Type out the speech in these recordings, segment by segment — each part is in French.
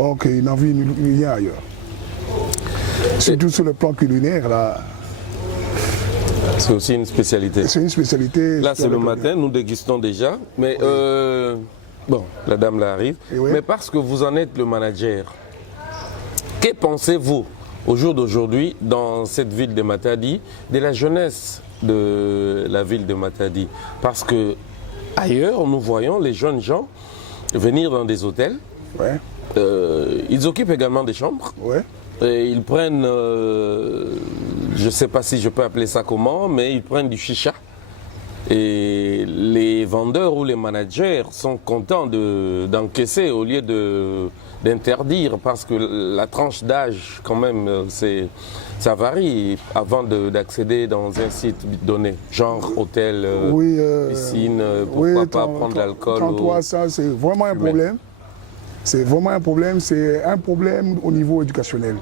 Donc il n'en vit rien ailleurs. Surtout sur le plan culinaire, là. C'est aussi une spécialité. C'est une spécialité. Là, c'est le matin, nous dégustons déjà. Mais bon, la dame là arrive. Oui. Mais parce que vous en êtes le manager, que pensez-vous au jour d'aujourd'hui dans cette ville de Matadi, de la jeunesse de la ville de Matadi? Parce que ailleurs, nous voyons les jeunes gens venir dans des hôtels. Ouais. Ils occupent également des chambres. Ouais. Et ils prennent, je ne sais pas si je peux appeler ça comment, mais ils prennent du chicha. Et les vendeurs ou les managers sont contents d'encaisser au lieu d'interdire, parce que la tranche d'âge, quand même, ça varie avant d'accéder dans un site donné, genre hôtel, piscine, pourquoi pas prendre l'alcool. 33, ça c'est vraiment un problème. C'est vraiment un problème, c'est un problème au niveau éducationnel.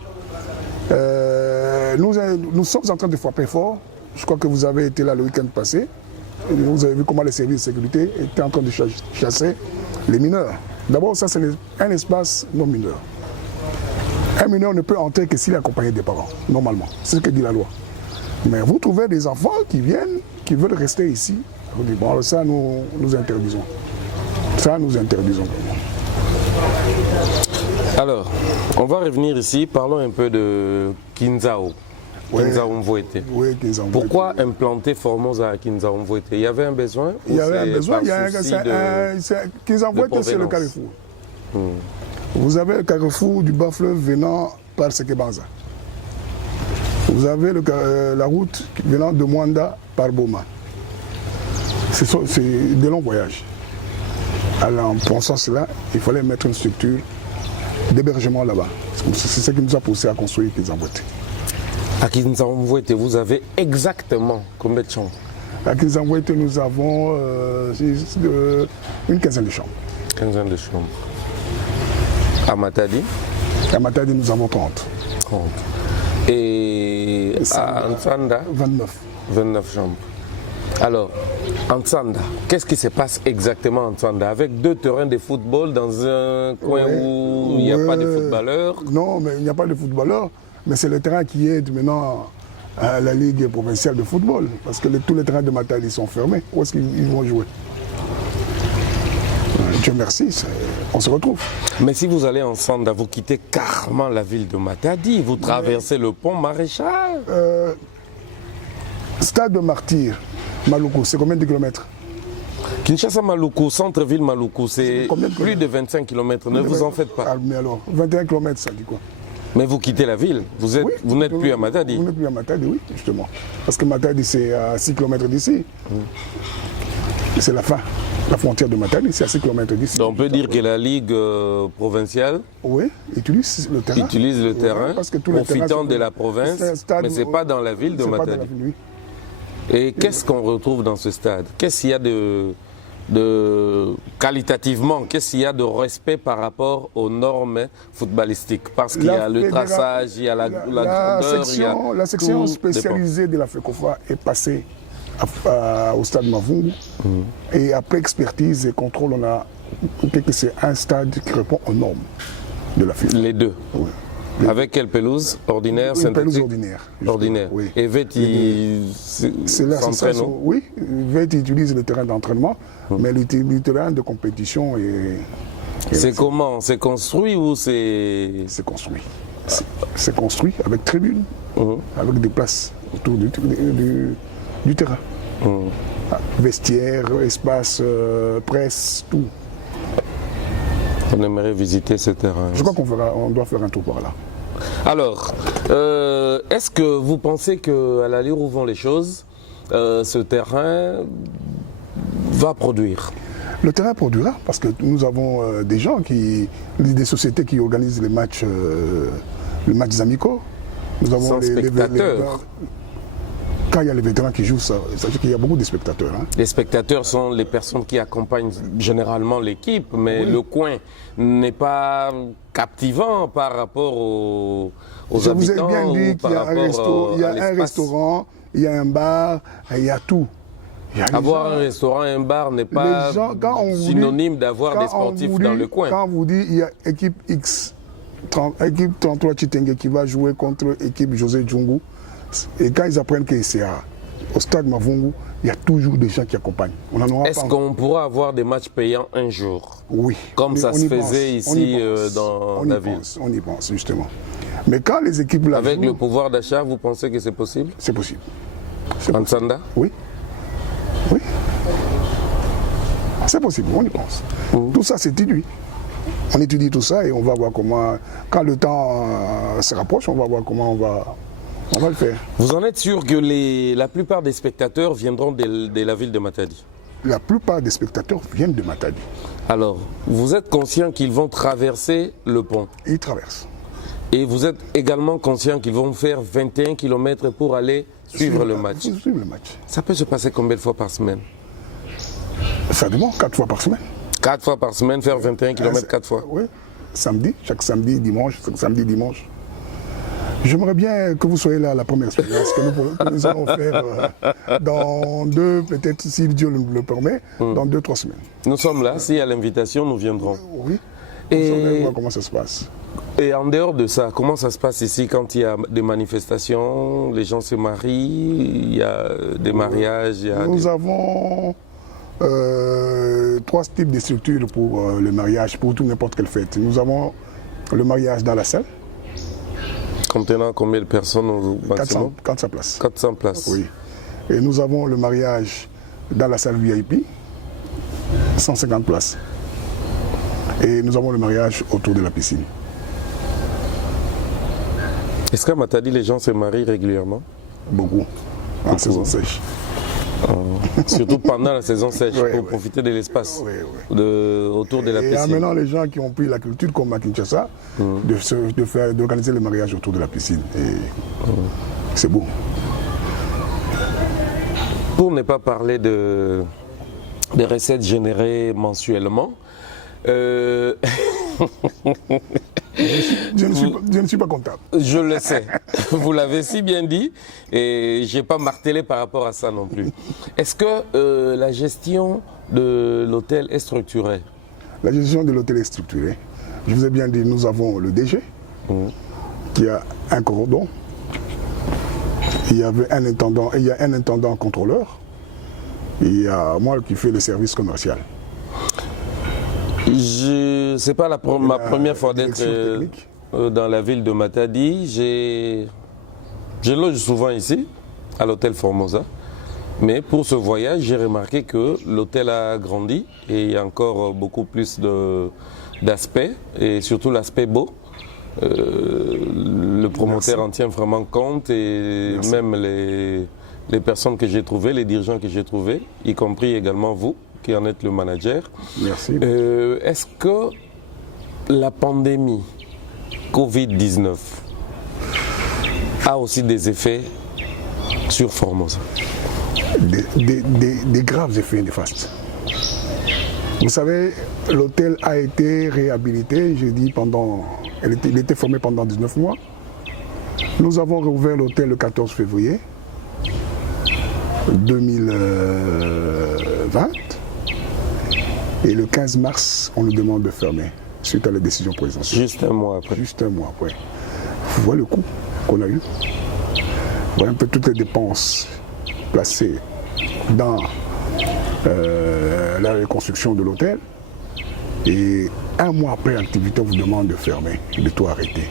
Nous sommes en train de frapper fort. Je crois que vous avez été là le week-end passé. Vous avez vu comment les services de sécurité étaient en train de chasser les mineurs. D'abord, ça c'est un espace non mineur. Un mineur ne peut entrer que s'il est accompagné des parents, normalement. C'est ce que dit la loi. Mais vous trouvez des enfants qui viennent, qui veulent rester ici. Vous dites, bon, alors ça nous interdisons. Ça nous interdisons. Alors, on va revenir ici, parlons un peu de Kinzao. Kinzao Mvoete. Oui, Kinzao Mvoete. Pourquoi implanter Formosa à Kinzao Mvoete? Il y avait un besoin? Il y avait un besoin. Kinzao Mvoete, c'est le carrefour. Vous avez le carrefour du bas fleuve venant par Sekebanza. Vous avez la route venant de Mwanda par Boma. C'est de longs voyages. Alors, en pensant cela, il fallait mettre une structure d'hébergement là-bas. C'est ce qui nous a poussé à construire Kinzao Mvoete. À Kinzao Mvoete, vous avez exactement combien de chambres? À Kinzao Mvoete, nous avons une quinzaine de chambres. Quinzaine de chambres. À Matadi? À Matadi, nous avons 30. 30. Et à Ansanda? 29. 29 chambres. Alors, Ansanda, qu'est-ce qui se passe exactement en Ansanda? Avec 2 terrains de football dans un coin où il n'y a pas de footballeurs? Non, mais il n'y a pas de footballeurs. Mais c'est le terrain qui aide maintenant à la Ligue provinciale de football. Parce que tous les terrains de Matadi sont fermés. Où est-ce qu'ils vont jouer? Dieu merci, on se retrouve. Mais si vous allez ensemble, vous quittez carrément la ville de Matadi, vous traversez le pont Maréchal. Stade de Martyr, Maluku, c'est combien de kilomètres? Kinshasa Maluku, centre-ville Maluku, c'est plus de 25 km, ne vous en faites pas. Mais alors, 21 km, ça dit quoi? Mais vous quittez la ville, vous n'êtes plus à Matadi. Vous n'êtes plus à Matadi, oui, justement. Parce que Matadi, c'est à 6 km d'ici. C'est la fin. La frontière de Matadi, c'est à 6 km d'ici. Donc on peut dire que la Ligue provinciale utilise le terrain. Parce que profitant de la province, mais ce n'est pas dans la ville de Matadi. Et qu'est-ce qu'on retrouve dans ce stade? Qu'est-ce qu'il y a qualitativement, qu'est-ce qu'il y a de respect par rapport aux normes footballistiques? Parce qu'il y a le traçage, il y a la grandeur, la section spécialisée de la FECOFA est passée au stade Mavungu. Et après expertise et contrôle, on a compris que c'est un stade qui répond aux normes de la FIFA. Les deux? Oui. Avec quelle pelouse? Ordinaire, synthétique? Une pelouse ordinaire. Ordinaire. Oui. Et VET, s'entraîne? Oui, VET utilise le terrain d'entraînement, mais le terrain de compétition est... C'est comment? C'est construit ou c'est... C'est construit. C'est construit avec tribune, avec des places autour du terrain. Vestiaire, espace, presse, tout. On aimerait visiter ce terrain. Je crois qu'on doit faire un tour par là. Alors, est-ce que vous pensez qu'à l'allure où vont les choses, ce terrain va produire? Le terrain produira parce que nous avons des gens, des sociétés qui organisent les matchs amicaux. Nous avons les spectateurs. Quand il y a les vétérans qui jouent, ça veut dire qu'il y a beaucoup de spectateurs. Les spectateurs sont les personnes qui accompagnent généralement l'équipe, mais le coin n'est pas captivant par rapport aux habitants. Je vous ai bien dit qu'il y a un restaurant, il y a un bar, il y a tout. Avoir un restaurant, un bar n'est pas synonyme d'avoir des sportifs dans le coin. Quand on vous dit il y a équipe X équipe 33 Chitenge qui va jouer contre l'équipe José Djungu. Et quand ils apprennent que c'est au stade Mavungu, il y a toujours des gens qui accompagnent. Est-ce qu'on pourra avoir des matchs payants un jour? Oui. Comme ça se faisait ici dans la ville. On y pense, justement. Mais quand les équipes... Avec le pouvoir d'achat, vous pensez que c'est possible? C'est possible. En Tsanda? Oui. Oui. C'est possible, on y pense. Tout ça, c'est étudié. On étudie tout ça et on va voir comment... Quand le temps se rapproche, on va voir comment on va le faire. Vous en êtes sûr que la plupart des spectateurs viendront de la ville de Matadi? La plupart des spectateurs viennent de Matadi. Alors, vous êtes conscient qu'ils vont traverser le pont? Ils traversent. Et vous êtes également conscient qu'ils vont faire 21 km pour aller suivre le match? Suivre le match. Ça peut se passer combien de fois par semaine? Ça demande 4 fois par semaine. 4 fois par semaine, faire 21 km 4 fois? Oui, samedi, chaque samedi, dimanche, chaque samedi, dimanche. J'aimerais bien que vous soyez là à la première expérience que nous allons faire dans peut-être si Dieu le permet, dans 2-3 semaines. Nous sommes là, s'il y a l'invitation, nous viendrons. Oui, nous allons voir comment ça se passe. Et en dehors de ça, comment ça se passe ici quand il y a des manifestations, les gens se marient, il y a des mariages? Nous avons 3 types de structures pour le mariage, pour tout n'importe quelle fête. Nous avons le mariage dans la salle. Contenant combien de personnes au maximum? 400 places. 400 places. Oui. Et nous avons le mariage dans la salle VIP, 150 places. Et nous avons le mariage autour de la piscine. Est-ce qu'à Matadi, les gens se marient régulièrement? Beaucoup, en saison sèche. Surtout pendant la saison sèche, pour profiter de l'espace autour de la piscine. Et maintenant, les gens qui ont pris la culture, comme à Kinshasa, d'organiser le mariage autour de la piscine. Et c'est beau. Pour ne pas parler des recettes générées mensuellement, je ne suis pas comptable. Je le sais. Vous l'avez si bien dit et je n'ai pas martelé par rapport à ça non plus. Est-ce que la gestion de l'hôtel est structurée? La gestion de l'hôtel est structurée. Je vous ai bien dit, nous avons le DG qui a un cordon. Il y avait un intendant, il y a un intendant contrôleur. Et il y a moi qui fais le service commercial. C'est pas ma première fois d'être dans la ville de Matadi. Je loge souvent ici, à l'hôtel Formosa. Mais pour ce voyage, j'ai remarqué que l'hôtel a grandi et il y a encore beaucoup plus d'aspects, et surtout l'aspect beau. Le promoteur en tient vraiment compte et même les personnes que j'ai trouvées, les dirigeants que j'ai trouvés, y compris également vous, qui en êtes le manager. Merci. Est-ce que la pandémie Covid-19 a aussi des effets sur Formosa? Des graves effets néfastes. Vous savez, l'hôtel a été réhabilité, j'ai dit, il était formé pendant 19 mois. Nous avons rouvert l'hôtel le 14 février 2020. Et le 15 mars, on nous demande de fermer, suite à la décision présidentielle. Juste un mois après. Juste un mois après. Vous voyez le coût qu'on a eu. Vous voyez un peu toutes les dépenses placées dans la reconstruction de l'hôtel. Et un mois après l'activité, on vous demande de fermer, de tout arrêter.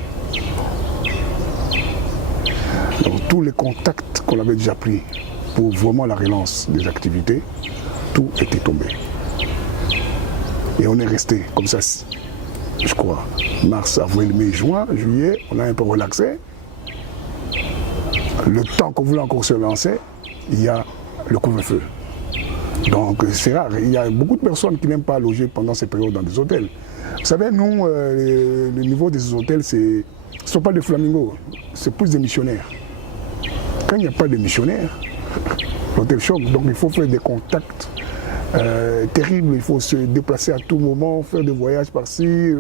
Donc tous les contacts qu'on avait déjà pris pour vraiment la relance des activités, tout était tombé. Et on est resté comme ça, je crois, mars, avril, mai, juin, juillet, on a un peu relaxé. Le temps qu'on voulait encore se lancer, il y a le couvre-feu. Donc c'est rare, il y a beaucoup de personnes qui n'aiment pas loger pendant ces périodes dans des hôtels. Vous savez, nous, le niveau des hôtels, ce ne sont pas des flamingos, c'est plus des missionnaires. Quand il n'y a pas de missionnaires, l'hôtel choque, donc il faut faire des contacts terribles, il faut se déplacer à tout moment, faire des voyages par-ci,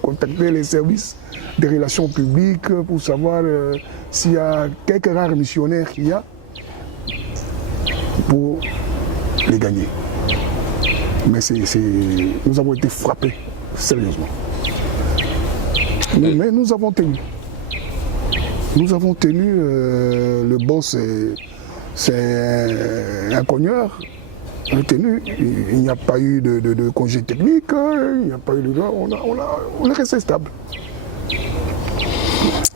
contacter les services des relations publiques pour savoir s'il y a quelques rares missionnaires qu'il y a pour les gagner. Mais nous avons été frappés, sérieusement. Mais nous avons tenu. Nous avons tenu, le boss c'est un cogneur. On a tenu, il n'y a pas eu de congé technique, il n'y a pas eu de... On est resté stable.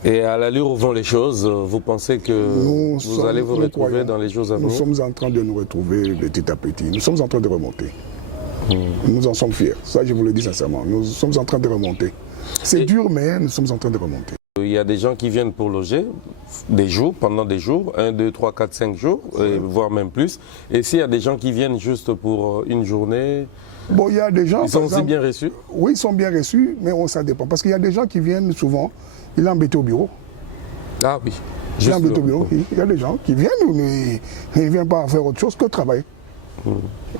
Et à l'allure où vont les choses, vous pensez que vous allez vous retrouver dans les jours à venir? Nous sommes en train de nous retrouver petit à petit. Nous sommes en train de remonter. Nous en sommes fiers. Ça, je vous le dis sincèrement. Nous sommes en train de remonter. C'est dur, mais nous sommes en train de remonter. Il y a des gens qui viennent pour loger des jours, pendant des jours, 1, 2, 3, 4, 5 jours, voire même plus. Et s'il y a des gens qui viennent juste pour une journée, bon, il y a des gens, ils sont aussi bien reçus? Oui, ils sont bien reçus, mais ça dépend. Parce qu'il y a des gens qui viennent souvent, ils sont embêtés au bureau. Ah oui. Ils sont embêtés au bureau. Il y a des gens qui viennent, mais ils ne viennent pas faire autre chose que travailler.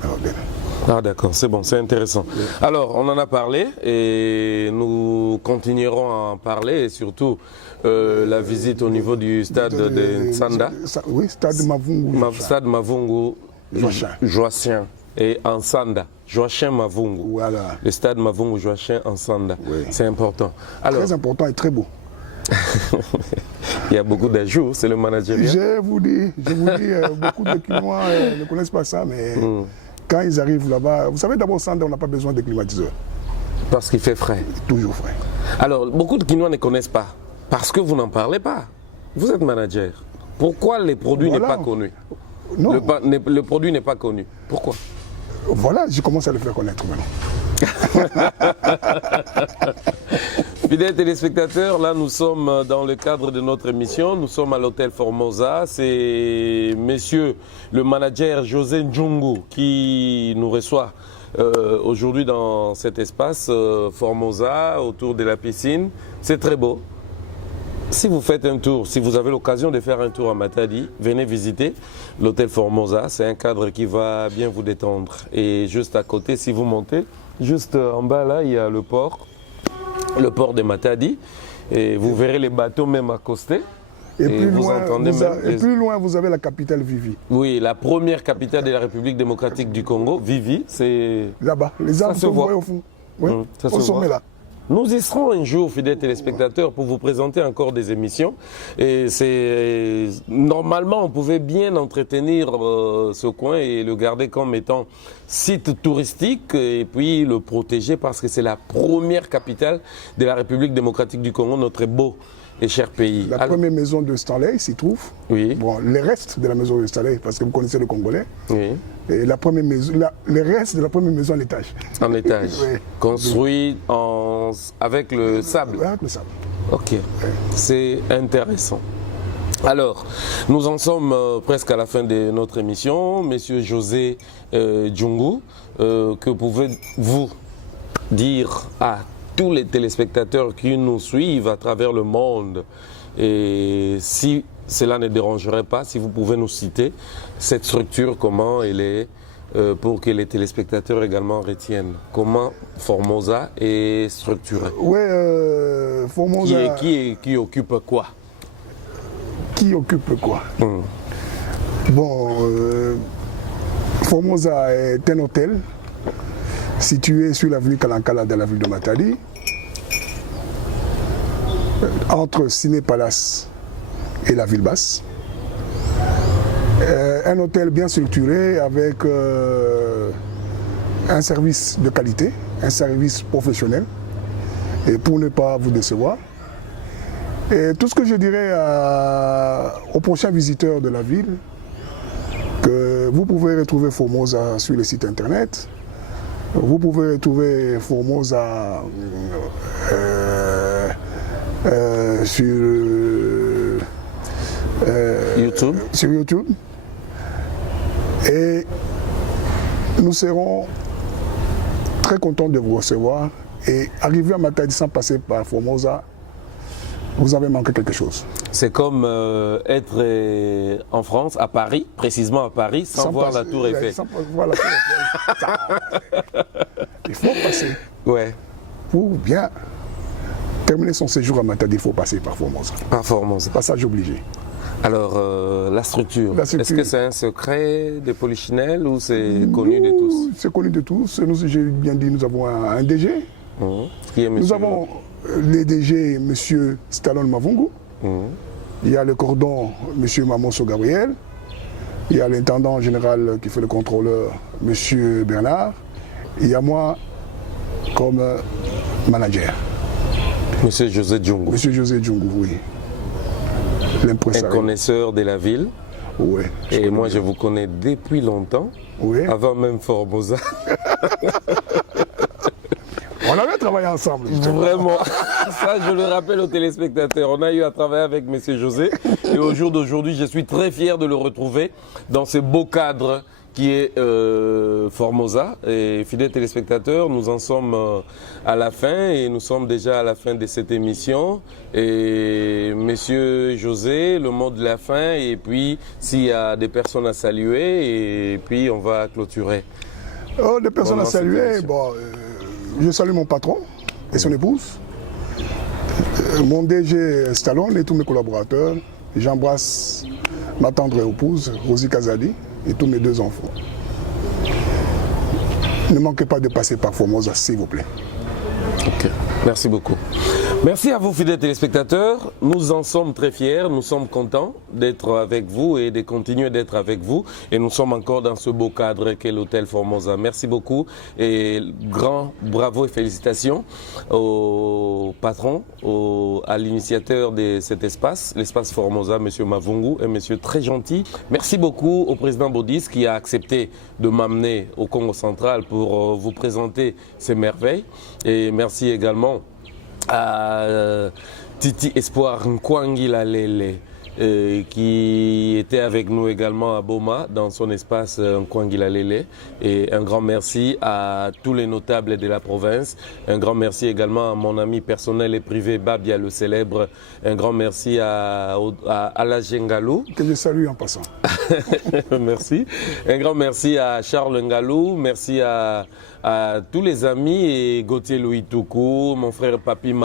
Alors, bien. Ah d'accord, c'est bon, c'est intéressant. Oui. Alors, on en a parlé et nous continuerons à en parler et surtout la visite au niveau du stade de Nsanda. Oui, stade Mavungu. Stade Mavungu Joachim et Nsanda. Joachim Mavungu. Voilà. Le stade Mavungu Joachim Nsanda. Oui. C'est important. Alors, très important et très beau. Il y a beaucoup d'ajouts, c'est le managériat. Je vous dis, beaucoup de Quinois ne connaissent pas ça, mais quand ils arrivent là-bas, vous savez d'abord, Sanda, on n'a pas besoin de climatiseur. Parce qu'il fait frais. Toujours frais. Alors, beaucoup de Quinois ne connaissent pas, parce que vous n'en parlez pas. Vous êtes manager. Pourquoi les produits n'est pas connu? Non. Le produit n'est pas connu. Pourquoi? Voilà, je commence à le faire connaître maintenant. Fidèles téléspectateurs, là nous sommes dans le cadre de notre émission, nous sommes à l'hôtel Formosa, c'est monsieur le manager José Njungu qui nous reçoit aujourd'hui dans cet espace Formosa, autour de la piscine. C'est très beau. Si vous faites un tour, si vous avez l'occasion de faire un tour à Matadi, venez visiter l'hôtel Formosa, c'est un cadre qui va bien vous détendre. Et juste à côté, si vous montez, juste en bas là, il y a le port de Matadi, et vous verrez les bateaux même accostés. Et plus loin, vous avez la capitale Vivi. Oui, la première capitale de la République démocratique du Congo, Vivi, c'est... Là-bas, les arbres se voient au fond. Oui, au sommet là. Nous y serons un jour, fidèles téléspectateurs, pour vous présenter encore des émissions. Et c'est normalement, on pouvait bien entretenir ce coin et le garder comme étant site touristique et puis le protéger parce que c'est la première capitale de la République démocratique du Congo, notre beau et cher pays. La première maison de Stanley s'y trouve. Oui. Bon, les restes de la maison de Stanley, parce que vous connaissez le Congolais. Oui. Et la première maison, les restes de la première maison en étage. En étage. Oui. Construit avec le sable. Oui, avec le sable. Ok. Oui. C'est intéressant. Alors, nous en sommes presque à la fin de notre émission. Monsieur José Njungu, que pouvez-vous dire à tous les téléspectateurs qui nous suivent à travers le monde, et si cela ne dérangerait pas, si vous pouvez nous citer cette structure, comment elle est, pour que les téléspectateurs également retiennent comment Formosa est structuré. Oui, Formosa... Qui occupe quoi? Qui occupe quoi? Bon, Formosa est un hôtel situé sur l'avenue Kalankala de la ville de Matadi, entre Ciné Palace et la ville basse. Un hôtel bien structuré avec un service de qualité, un service professionnel, et pour ne pas vous décevoir. Et tout ce que je dirais aux prochains visiteurs de la ville, que vous pouvez retrouver Formosa sur le site internet. Vous pouvez retrouver Formosa sur YouTube. Et nous serons très contents de vous recevoir. Et arriver à Matadi sans passer par Formosa, vous avez manqué quelque chose. C'est comme être en France, à Paris, précisément à Paris, sans voir la Tour Eiffel. Sans voir la Tour Eiffel. Il faut passer. Ouais. Pour bien terminer son séjour à Matadi, il faut passer par Formosa. Par Formosa. Passage obligé. Alors, la structure, est-ce que c'est un secret de Polichinelle ou c'est connu de tous? C'est connu de tous. J'ai bien dit, nous avons un DG, Qui est Nous monsieur? avons les DG, M. Stallone Mavungu. Il y a le cordon, M. Mamoso Gabriel. Il y a l'intendant général qui fait le contrôleur, M. Bernard. Il y a moi comme manager. Monsieur José Djongo. Monsieur José Djongo, oui. Un L'impresario. connaisseur de la ville. Oui. Et moi, je vous connais depuis longtemps, Oui. avant même Formosa. On avait travaillé ensemble. justement. Vraiment, ça je le rappelle aux téléspectateurs. On a eu à travailler avec M. José et au jour d'aujourd'hui, je suis très fier de le retrouver dans ce beau cadre qui est Formosa. Et fidèles téléspectateurs, nous en sommes à la fin et nous sommes déjà à la fin de cette émission. Et M. José, le mot de la fin et puis s'il y a des personnes à saluer et puis on va clôturer. Oh, des personnes à Pendant cette saluer. émission. Bon, je salue mon patron et son épouse, mon DG Stallone et tous mes collaborateurs. J'embrasse ma tendre épouse, Rosie Kazadi, et tous mes 2 enfants. Ne manquez pas de passer par Formosa, s'il vous plaît. Ok, merci beaucoup. Merci à vous, fidèles téléspectateurs. Nous en sommes très fiers, nous sommes contents d'être avec vous et de continuer d'être avec vous. Et nous sommes encore dans ce beau cadre qu'est l'hôtel Formosa. Merci beaucoup et grand bravo et félicitations au patron, à l'initiateur de cet espace, l'espace Formosa, M. Mavungu, un monsieur très gentil. Merci beaucoup au président Baudis qui a accepté de m'amener au Congo central pour vous présenter ces merveilles. Et merci également à Titi Espoir Nkwangi Lalele qui était avec nous également à Boma dans son espace Nkwangi Lalele. Et un grand merci à tous les notables de la province. Un grand merci également à mon ami personnel et privé Babia le célèbre. Un grand merci à Alain Ngalou. Que je salue en passant. Merci. Un grand merci à Charles Ngalou. Merci à tous les amis et Gauthier Louis Toukou, mon frère Papi